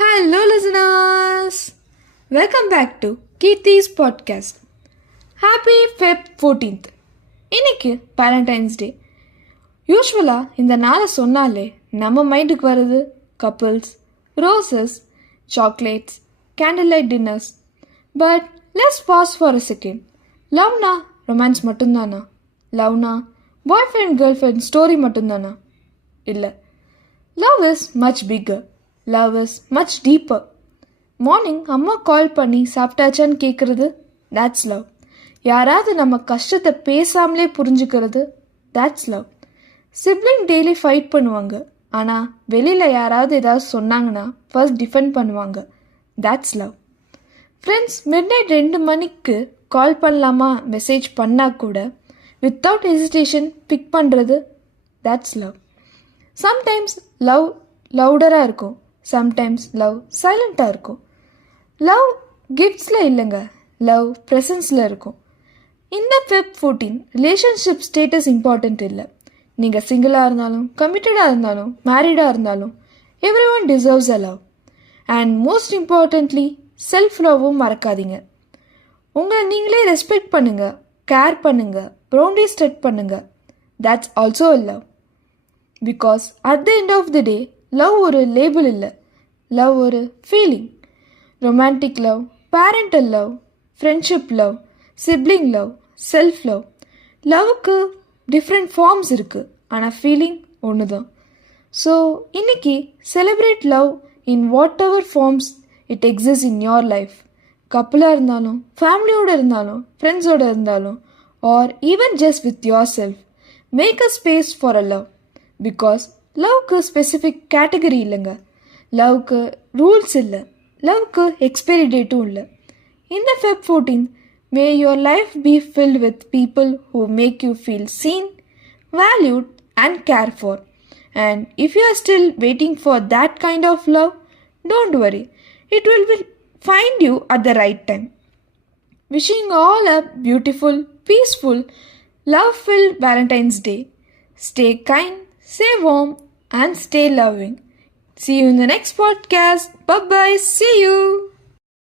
Hello, listeners! Welcome back to Kirti's podcast. Happy Feb 14th. இன்னைக்கு Valentine's டே. யூஸ்வலாக இந்த நாளை சொன்னாலே நம்ம மைண்டுக்கு வர்றது couples, roses, chocolates, candle light dinners. But let's pause for a second. லவ்னா ரொமான்ஸ் மட்டும்தானா? லவ்னா boy friend girl friend story மட்டும்தானா? இல்லை. Love is much bigger. Love is much deeper. Morning அம்மா கால் பண்ணி சாப்பிட்டாச்சான்னு கேட்குறது, தேட்ஸ் லவ். யாராவது நம்ம கஷ்டத்தை பேசாமலே புரிஞ்சுக்கிறது, that's love. Sibling daily fight பண்ணுவாங்க, ஆனால் வெளியில் யாராவது ஏதாவது சொன்னாங்கன்னா ஃபர்ஸ்ட் டிஃபெண்ட் பண்ணுவாங்க, that's love. Friends mid night 2 மணிக்கு கால் பண்ணலாமா மெசேஜ் பண்ணால் கூட வித்தவுட் ஹெசிடேஷன் பிக் பண்ணுறது, தேட்ஸ் லவ். சம்டைம்ஸ் லவ் லவுடராக இருக்கும், சம்டைம்ஸ் லவ் சைலண்ட்டாக இருக்கும். லவ் கிஃப்ட்ஸில் இல்லைங்க, லவ் ப்ரெசன்ஸில் இருக்கும். இந்த Feb 14 ரிலேஷன்ஷிப் ஸ்டேட்டஸ் இம்பார்ட்டண்ட் இல்லை. நீங்கள் சிங்கிளாக இருந்தாலும், கமிட்டடாக இருந்தாலும், மேரிடாக இருந்தாலும், everyone deserves a love. And most importantly self லவ்வும் மறக்காதீங்க. உங்களை நீங்களே ரெஸ்பெக்ட் பண்ணுங்கள், கேர் பண்ணுங்கள், பவுண்டரிஸ் செட் பண்ணுங்கள், that's also a love. Because at the end of the day love ஒரு லேபிள் இல்லை, லவ் ஒரு feeling. Romantic love, parental love, friendship love, sibling love, self love. லவ்வுக்கு டிஃப்ரெண்ட் ஃபார்ம்ஸ் இருக்குது, ஆனால் feeling ஒன்று தான். ஸோ இன்னைக்கு celebrate love in whatever forms it exist in your life. கப்புளாக இருந்தாலும், ஃபேமிலியோடு இருந்தாலும், ஃப்ரெண்ட்ஸோடு இருந்தாலும், or even just with yourself, make a space for a love. Because லவ்க்கு ஸ்பெசிஃபிக் கேட்டகரி இல்லைங்க, லவ்க்கு ரூல்ஸ் இல்லை, லவ்க்கு எக்ஸ்பைரி டேட்டும் இல்லை. இந்த Feb 14 may your life be filled with people who make you feel seen, valued and care for. And if you are still waiting for that kind of love, don't worry, it will find you at the right time. Wishing you all a beautiful, peaceful, love-filled Valentine's Day. Stay kind, stay warm, and stay loving. See you in the next podcast. Bye bye. See you.